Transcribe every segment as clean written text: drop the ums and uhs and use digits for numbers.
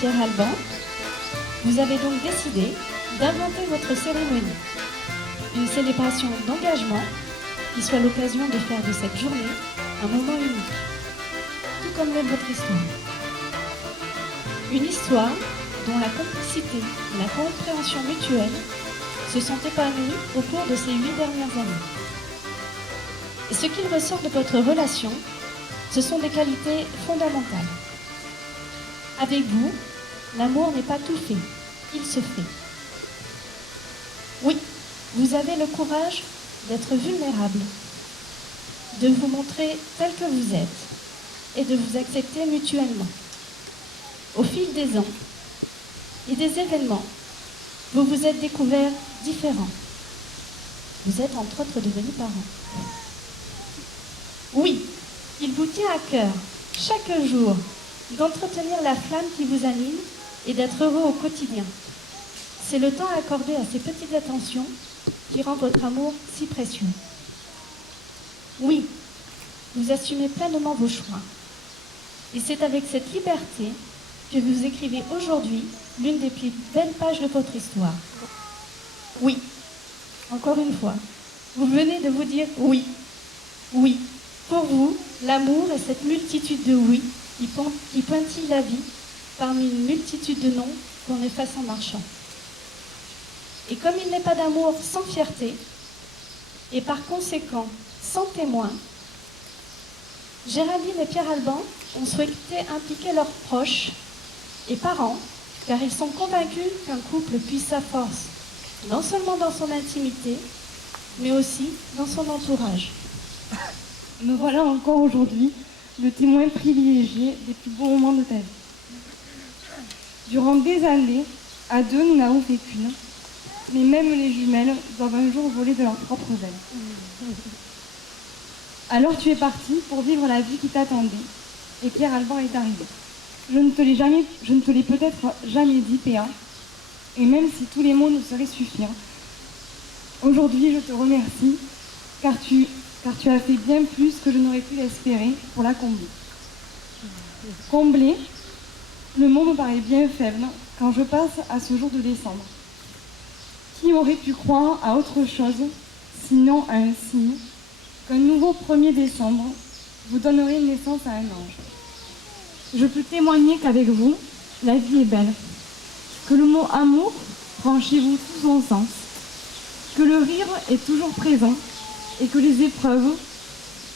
Pierre-Alban, vous avez donc décidé d'inventer votre cérémonie. Une célébration d'engagement qui soit l'occasion de faire de cette journée un moment unique, tout comme l'est votre histoire. Une histoire dont la complicité et la compréhension mutuelle se sont épanouies au cours de ces 8 dernières années. Et ce qu'il ressort de votre relation, ce sont des qualités fondamentales. Avec vous, l'amour n'est pas tout fait, il se fait. Oui, vous avez le courage d'être vulnérable, de vous montrer tel que vous êtes et de vous accepter mutuellement. Au fil des ans et des événements, vous vous êtes découverts différents. Vous êtes entre autres devenus parents. Oui, il vous tient à cœur, chaque jour, d'entretenir la flamme qui vous anime et d'être heureux au quotidien. C'est le temps accordé à ces petites attentions qui rend votre amour si précieux. Oui, vous assumez pleinement vos choix. Et c'est avec cette liberté que vous écrivez aujourd'hui l'une des plus belles pages de votre histoire. Oui, encore une fois, vous venez de vous dire oui. Oui, pour vous, l'amour est cette multitude de oui qui pointille la vie parmi une multitude de non qu'on efface en marchant. Et comme il n'est pas d'amour sans fierté, et par conséquent sans témoin, Géraldine et Pierre-Alban ont souhaité impliquer leurs proches et parents, car ils sont convaincus qu'un couple puise sa force, non seulement dans son intimité, mais aussi dans son entourage. Me voilà encore aujourd'hui le témoin privilégié des plus beaux moments de ta vie. Durant des années, à deux, nous n'avons fait qu'une, mais même les jumelles doivent un jour voler de leurs propres ailes. Alors tu es parti pour vivre la vie qui t'attendait, et Pierre-Alban est arrivé. Je ne te l'ai peut-être jamais dit, Péa, et même si tous les mots ne sauraient suffire, aujourd'hui je te remercie, car tu as fait bien plus que je n'aurais pu l'espérer pour la combler. Combler, le mot me paraît bien faible quand je passe à ce jour de décembre. Qui aurait pu croire à autre chose, sinon à un signe, qu'un nouveau 1er décembre vous donnerait naissance à un ange. Je peux témoigner qu'avec vous, la vie est belle, que le mot amour prend chez vous tout son sens, que le rire est toujours présent et que les épreuves,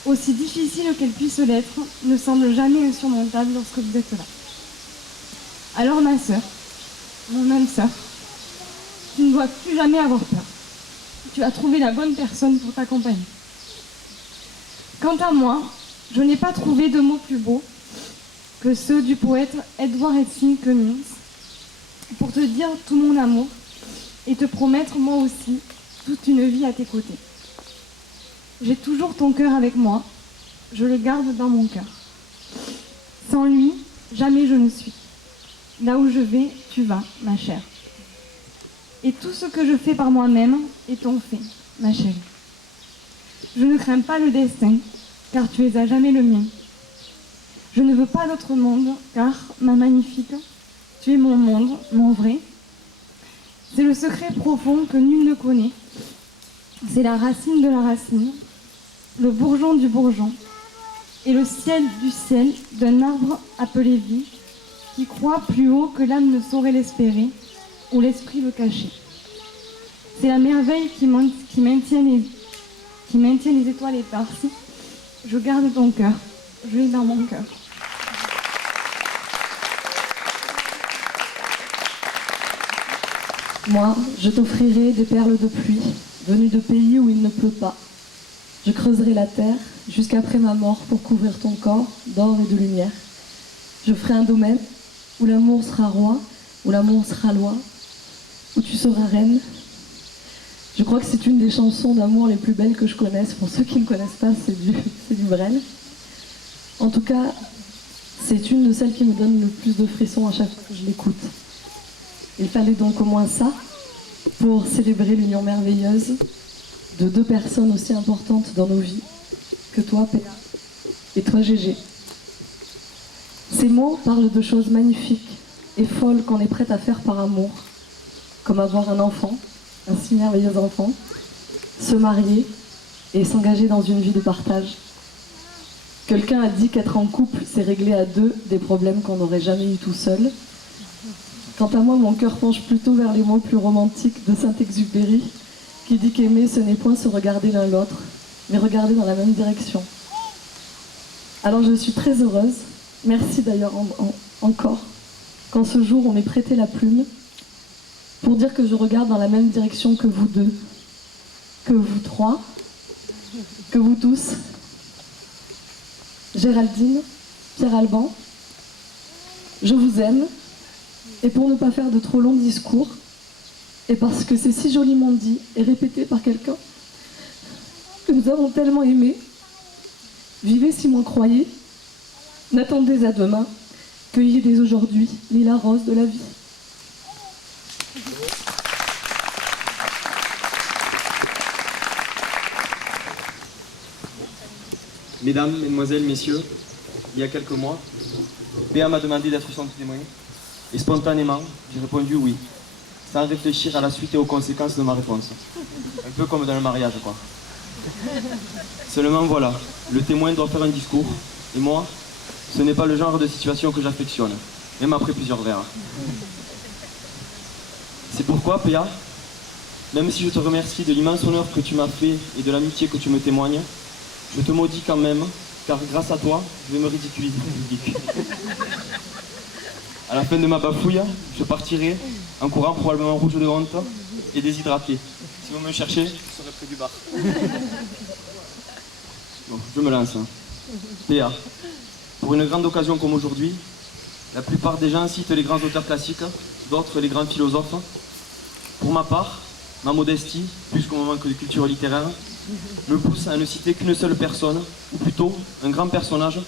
aussi difficiles qu'elles puissent l'être, ne semblent jamais insurmontables lorsque vous êtes là. Alors ma sœur, mon âme sœur, tu ne dois plus jamais avoir peur. Tu as trouvé la bonne personne pour t'accompagner. Quant à moi, je n'ai pas trouvé de mots plus beaux que ceux du poète Edward Hastings Cummings pour te dire tout mon amour et te promettre moi aussi toute une vie à tes côtés. J'ai toujours ton cœur avec moi, je le garde dans mon cœur. Sans lui, jamais je ne suis. Là où je vais, tu vas, ma chère. Et tout ce que je fais par moi-même est ton fait, ma chérie. Je ne crains pas le destin, car tu es à jamais le mien. Je ne veux pas d'autre monde, car, ma magnifique, tu es mon monde, mon vrai. C'est le secret profond que nul ne connaît. C'est la racine de la racine, le bourgeon du bourgeon, et le ciel du ciel d'un arbre appelé vie, qui croit plus haut que l'âme ne saurait l'espérer, ou l'esprit le cacher. C'est la merveille qui maintient les étoiles éparses. Je garde ton cœur, je l'ai dans mon cœur. Moi, je t'offrirai des perles de pluie, venues de pays où il ne pleut pas. Je creuserai la terre jusqu'après ma mort pour couvrir ton corps d'or et de lumière. Je ferai un domaine où l'amour sera roi, où l'amour sera loi, où tu seras reine. Je crois que c'est une des chansons d'amour les plus belles que je connaisse. Pour ceux qui ne connaissent pas, c'est du Brel. En tout cas, c'est une de celles qui me donne le plus de frissons à chaque fois que je l'écoute. Il fallait donc au moins ça pour célébrer l'union merveilleuse de deux personnes aussi importantes dans nos vies que toi, Péa, et toi, Gégé. Ces mots parlent de choses magnifiques et folles qu'on est prête à faire par amour, comme avoir un enfant, un si merveilleux enfant, se marier et s'engager dans une vie de partage. Quelqu'un a dit qu'être en couple, c'est régler à deux des problèmes qu'on n'aurait jamais eu tout seul. Quant à moi, mon cœur penche plutôt vers les mots plus romantiques de Saint-Exupéry, qui dit qu'aimer, ce n'est point se regarder l'un l'autre, mais regarder dans la même direction. Alors je suis très heureuse, merci d'ailleurs encore, qu'en ce jour on m'ait prêté la plume, pour dire que je regarde dans la même direction que vous deux, que vous trois, que vous tous. Géraldine, Pierre Alban, je vous aime. Et pour ne pas faire de trop longs discours, et parce que c'est si joliment dit et répété par quelqu'un que nous avons tellement aimé, vivez si m'en croyez, n'attendez à demain, cueillez dès aujourd'hui lilas rose de la vie. Mesdames, Mesdemoiselles, Messieurs, il y a quelques mois, Péa m'a demandé d'être son témoin. Et spontanément, j'ai répondu oui, sans réfléchir à la suite et aux conséquences de ma réponse. Un peu comme dans le mariage, quoi. Seulement voilà, le témoin doit faire un discours, et moi, ce n'est pas le genre de situation que j'affectionne, même après plusieurs verres. C'est pourquoi, Péa, même si je te remercie de l'immense honneur que tu m'as fait et de l'amitié que tu me témoignes, je te maudis quand même, car grâce à toi, je vais me ridiculiser en public. À la fin de ma bafouille, je partirai en courant probablement rouge de honte et déshydraté. Si vous me cherchez, je serai près du bar. Bon, je me lance. Péa, pour une grande occasion comme aujourd'hui, la plupart des gens citent les grands auteurs classiques, d'autres les grands philosophes. Pour ma part, ma modestie, plus qu'au manque de culture littéraire, me pousse à ne citer qu'une seule personne, ou plutôt un grand personnage,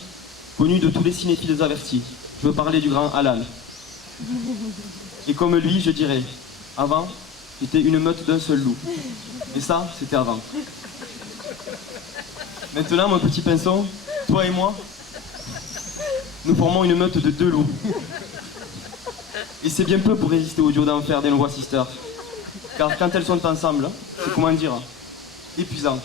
connu de tous les cinéphiles avertis. Je veux parler du grand Alan. Et comme lui, je dirais, avant, j'étais une meute d'un seul loup. Et ça, c'était avant. Maintenant, mon petit pinson, toi et moi, nous formons une meute de deux loups. Et c'est bien peu pour résister au duo d'enfer des Nova Sisters. Car quand elles sont ensemble, c'est comment dire, épuisant.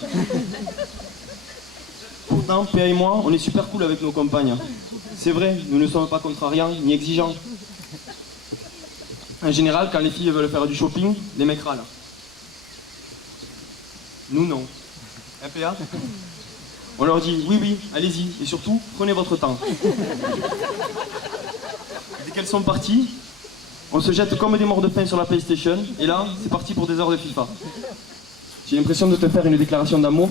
Pourtant, Péa et moi, on est super cool avec nos compagnes. C'est vrai, nous ne sommes pas contrariants ni exigeants. En général, quand les filles veulent faire du shopping, les mecs râlent. Nous, non. Hein, Péa ? On leur dit, oui, oui, allez-y, et surtout, prenez votre temps. Dès qu'elles sont parties, on se jette comme des morts de faim sur la PlayStation, et là, c'est parti pour des heures de FIFA. J'ai l'impression de te faire une déclaration d'amour,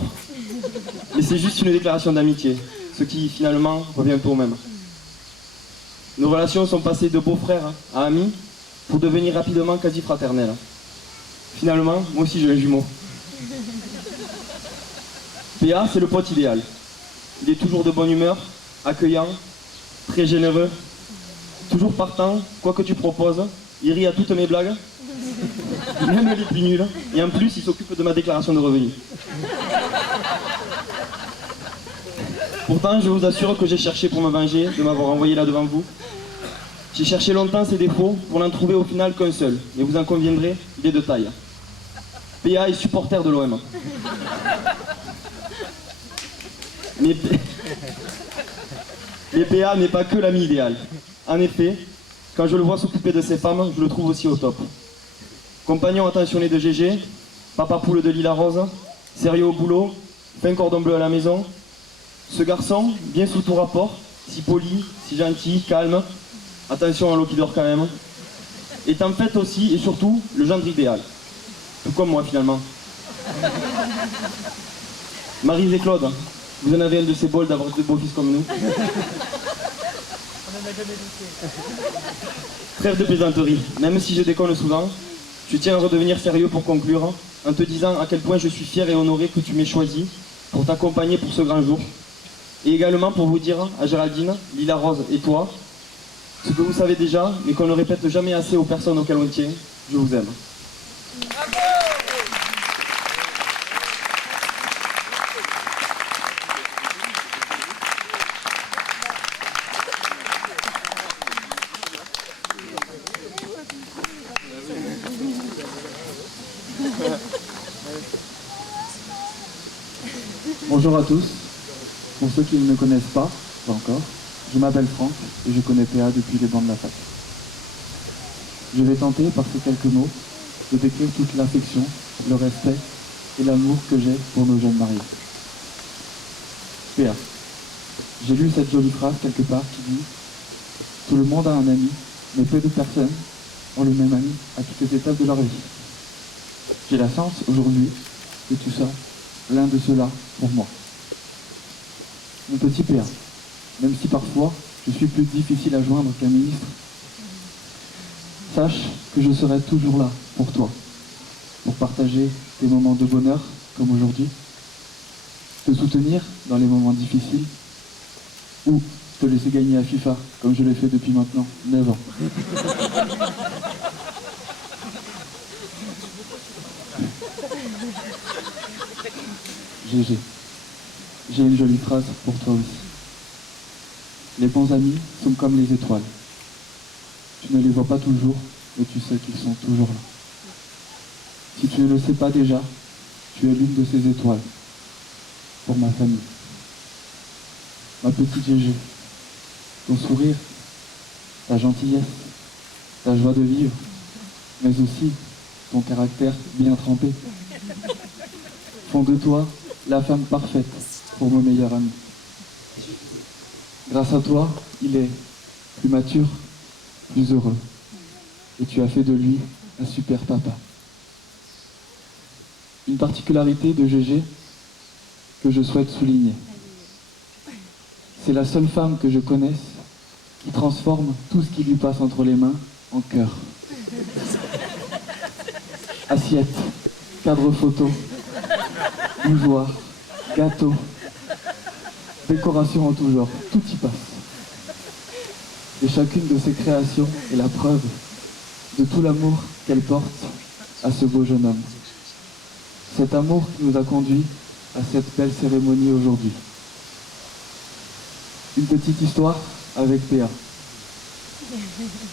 mais c'est juste une déclaration d'amitié, ce qui, finalement, revient un peu au même. Nos relations sont passées de beaux-frères à amis, pour devenir rapidement quasi fraternelles. Finalement, moi aussi j'ai un jumeau. Péa, c'est le pote idéal. Il est toujours de bonne humeur, accueillant, très généreux, toujours partant, quoi que tu proposes. Il rit à toutes mes blagues, même les plus nulles. Et en plus, il s'occupe de ma déclaration de revenus. Pourtant, je vous assure que j'ai cherché pour me venger de m'avoir envoyé là devant vous. J'ai cherché longtemps ses défauts pour n'en trouver au final qu'un seul. Et vous en conviendrez, il est de taille. PA est supporter de l'OM. Mais PA n'est pas que l'ami idéal. En effet, quand je le vois s'occuper de ses femmes, je le trouve aussi au top. Compagnon attentionné de GG, papa poule de Lila Rose, sérieux au boulot, fin cordon bleu à la maison. Ce garçon, bien sous tout rapport, si poli, si gentil, calme, attention à l'eau qui dort quand même, est en fait aussi et surtout le gendre idéal. Tout comme moi finalement. Maryse et Claude, vous en avez un de ces bols d'avoir deux beaux-fils comme nous. Trêve de plaisanterie, même si je déconne souvent, je tiens à redevenir sérieux pour conclure, en te disant à quel point je suis fier et honoré que tu m'aies choisi pour t'accompagner pour ce grand jour. Et également pour vous dire à Géraldine, Lila Rose et toi, ce que vous savez déjà, mais qu'on ne répète jamais assez aux personnes auxquelles on tient, je vous aime. Bonjour à tous. Pour ceux qui ne me connaissent pas encore, je m'appelle Franck et je connais PA depuis les bancs de la fac. Je vais tenter, par ces quelques mots, de décrire toute l'affection, le respect et l'amour que j'ai pour nos jeunes mariés. PA. J'ai lu cette jolie phrase quelque part qui dit « Tout le monde a un ami, mais peu de personnes ont le même ami à toutes les étapes de leur vie. » J'ai la chance aujourd'hui que tu sois l'un de ceux-là pour moi. Mon petit PA, même si parfois je suis plus difficile à joindre qu'un ministre, sache que je serai toujours là pour toi, pour partager tes moments de bonheur comme aujourd'hui, te soutenir dans les moments difficiles ou te laisser gagner à FIFA comme je l'ai fait depuis maintenant 9 ans. GG. J'ai une jolie phrase pour toi aussi. Les bons amis sont comme les étoiles. Tu ne les vois pas toujours, mais tu sais qu'ils sont toujours là. Si tu ne le sais pas déjà, tu es l'une de ces étoiles pour ma famille. Ma petite GG, ton sourire, ta gentillesse, ta joie de vivre, mais aussi ton caractère bien trempé, font de toi la femme parfaite pour mon meilleur ami. Grâce à toi, il est plus mature, plus heureux. Et tu as fait de lui un super papa. Une particularité de GG que je souhaite souligner. C'est la seule femme que je connaisse qui transforme tout ce qui lui passe entre les mains en cœur. Assiette, cadre photo, bougeoir, gâteau, décoration en tout genre, tout y passe. Et chacune de ces créations est la preuve de tout l'amour qu'elle porte à ce beau jeune homme. Cet amour qui nous a conduits à cette belle cérémonie aujourd'hui. Une petite histoire avec PA.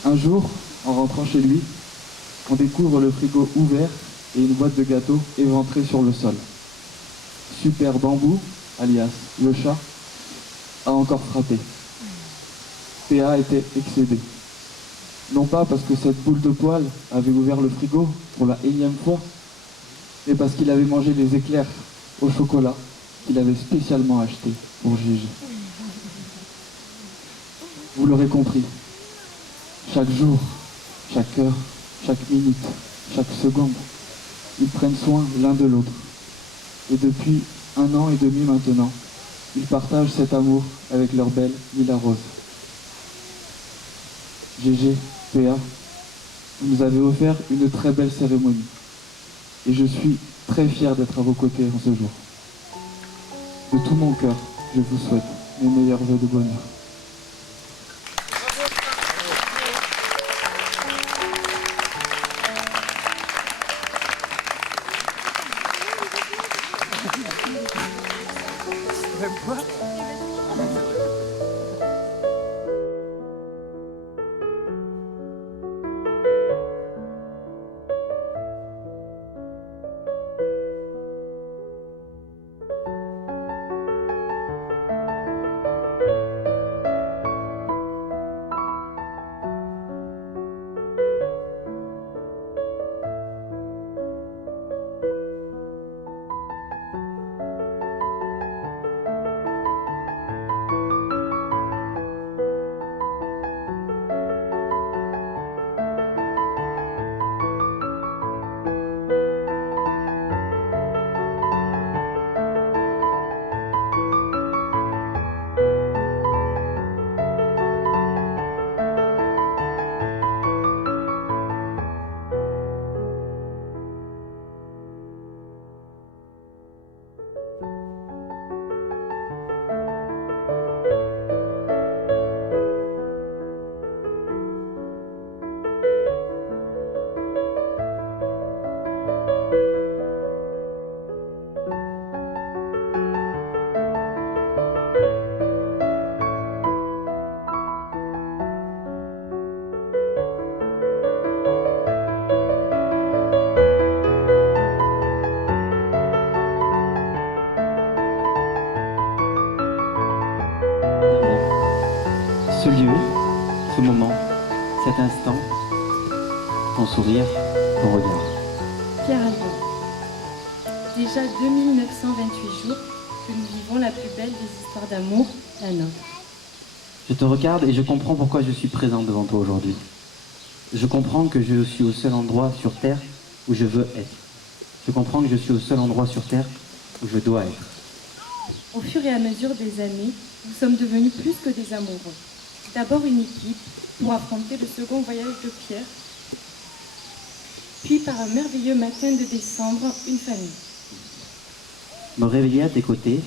Un jour, en rentrant chez lui, on découvre le frigo ouvert et une boîte de gâteaux éventrée sur le sol. Super Bambou, alias le chat, a encore frappé. PA était excédé. Non pas parce que cette boule de poil avait ouvert le frigo pour la énième fois, mais parce qu'il avait mangé les éclairs au chocolat qu'il avait spécialement achetés pour GG. Vous l'aurez compris, chaque jour, chaque heure, chaque minute, chaque seconde, ils prennent soin l'un de l'autre. Et depuis 1 an et demi maintenant, ils partagent cet amour avec leur belle Lila Rose. GG, PA, vous nous avez offert une très belle cérémonie. Et je suis très fier d'être à vos côtés en ce jour. De tout mon cœur, je vous souhaite mes meilleurs vœux de bonheur. ce moment, cet instant, ton sourire, ton regard. Pierre Alban. Déjà 2928 jours que nous vivons la plus belle des histoires d'amour, la nôtre. Je te regarde et je comprends pourquoi je suis présent devant toi aujourd'hui. Je comprends que je suis au seul endroit sur Terre où je veux être. Je comprends que je suis au seul endroit sur Terre où je dois être. Au fur et à mesure des années, nous sommes devenus plus que des amoureux. D'abord une équipe pour affronter le second voyage de Pierre, puis par un merveilleux matin de décembre, une famille. Me réveiller à tes côtés,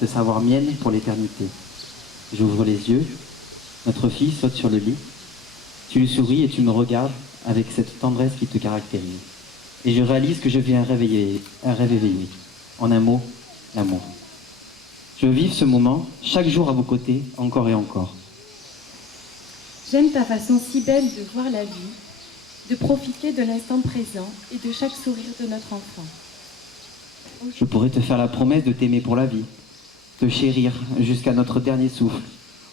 te savoir mienne pour l'éternité. J'ouvre les yeux, notre fille saute sur le lit. Tu lui souris et tu me regardes avec cette tendresse qui te caractérise. Et je réalise que je vis un rêve éveillé. En un mot, l'amour. Je veux vivre ce moment, chaque jour à vos côtés, encore et encore. J'aime ta façon si belle de voir la vie, de profiter de l'instant présent et de chaque sourire de notre enfant. Je pourrais te faire la promesse de t'aimer pour la vie, te chérir jusqu'à notre dernier souffle,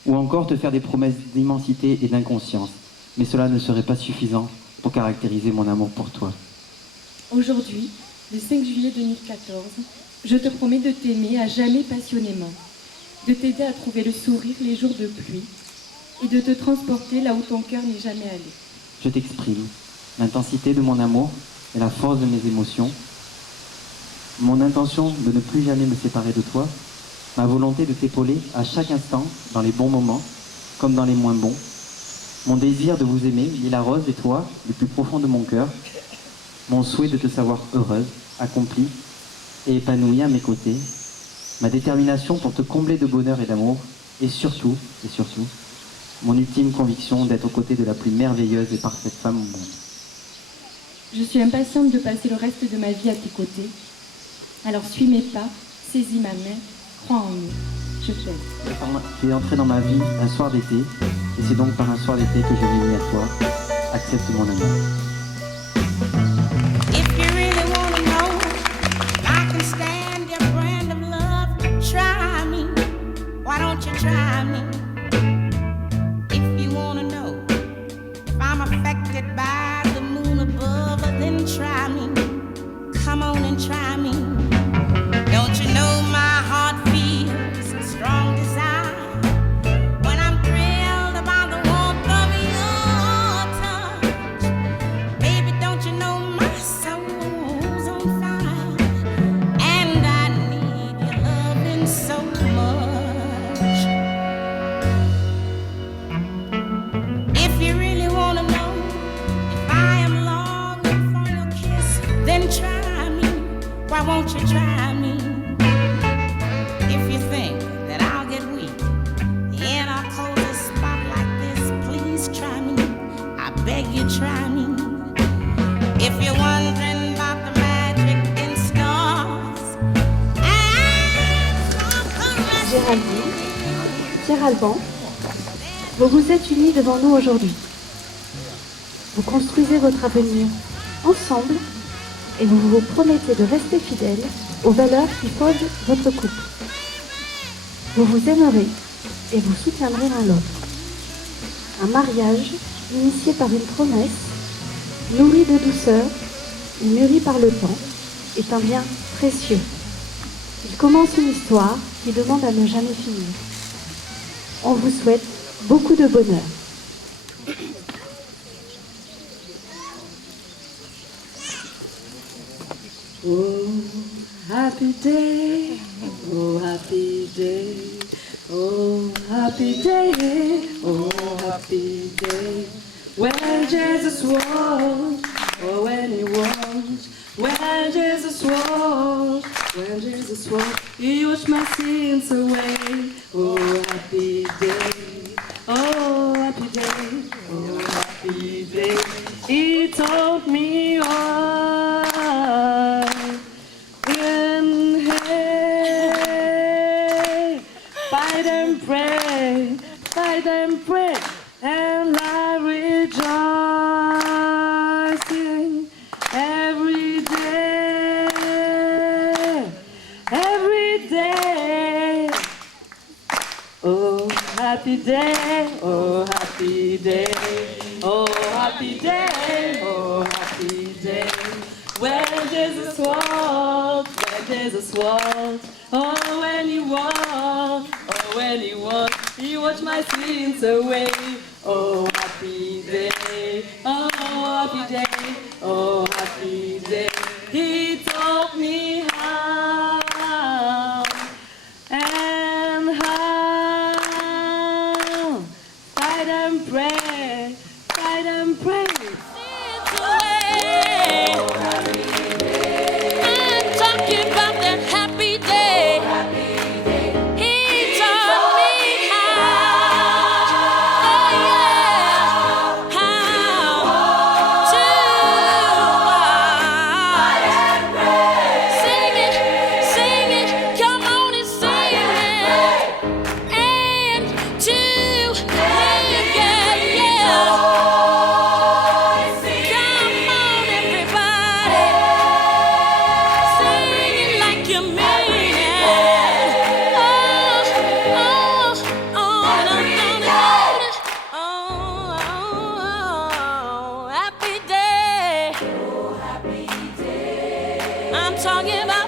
ou encore te faire des promesses d'immensité et d'inconscience, mais cela ne serait pas suffisant pour caractériser mon amour pour toi. Aujourd'hui, le 5 juillet 2014, je te promets de t'aimer à jamais passionnément, de t'aider à trouver le sourire les jours de pluie et de te transporter là où ton cœur n'est jamais allé. Je t'exprime l'intensité de mon amour et la force de mes émotions, mon intention de ne plus jamais me séparer de toi, ma volonté de t'épauler à chaque instant, dans les bons moments comme dans les moins bons, mon désir de vous aimer, Lila Rose et toi, du plus profond de mon cœur, mon souhait de te savoir heureuse, accomplie et épanouie à mes côtés, ma détermination pour te combler de bonheur et d'amour, et surtout, mon ultime conviction d'être aux côtés de la plus merveilleuse et parfaite femme au monde. Je suis impatiente de passer le reste de ma vie à tes côtés. Alors suis mes pas, saisis ma main, crois en nous. Je t'aime. Tu es entré dans ma vie un soir d'été, et c'est donc par un soir d'été que je l'ai mis à toi. Accepte mon amour. If you really want to know, I can stand your brand of love. Try me, why don't you try me? If you want to know if I'm affected by the moon above, then try me. Come on and try me. Don't you know my heart feels a strong desire when I'm thrilled about the warmth of your touch. Baby, don't you know my soul's on fire and I need your loving so much. If you really want to know if I am longing for your kiss, then try me. Why won't you try me? If you think that I'll get weak in a cozy spot like this, please try me. I beg you, try me. If you're wondering about the magic in stars and Géraldine, Pierre Alban, vous vous êtes unis devant nous aujourd'hui. Vous construisez votre avenir ensemble et vous vous promettez de rester fidèles aux valeurs qui fondent votre couple. Vous vous aimerez et vous soutiendrez l'un l'autre. Un mariage initié par une promesse, nourri de douceur et mûri par le temps, est un bien précieux. Il commence une histoire qui demande à ne jamais finir. On vous souhaite beaucoup de bonheur. Oh, happy day, oh, happy day, oh, happy day, oh, happy day. When Jesus was, oh, when he was, when Jesus was, when Jesus was, he washed my sins away. Oh, happy day, oh, happy day, oh, happy day. He told me why. Fight and pray, and I rejoicing every day. Oh, happy day, oh, happy happy day. Oh, happy day. Oh, happy day. When Jesus walked, when Jesus walked. Oh, when he walked, oh, when he walked, he washed my sins away. Oh, happy day. Oh, happy day. Oh, happy day. He taught me how and how. Fight and pray, fight and pray. I'm talking about that happy day. He taught me how, oh yeah, how to sing it, come on and sing it, and to live, yeah, yeah. Come on, everybody, sing it like you mean it. Oh, happy day. I'm talking about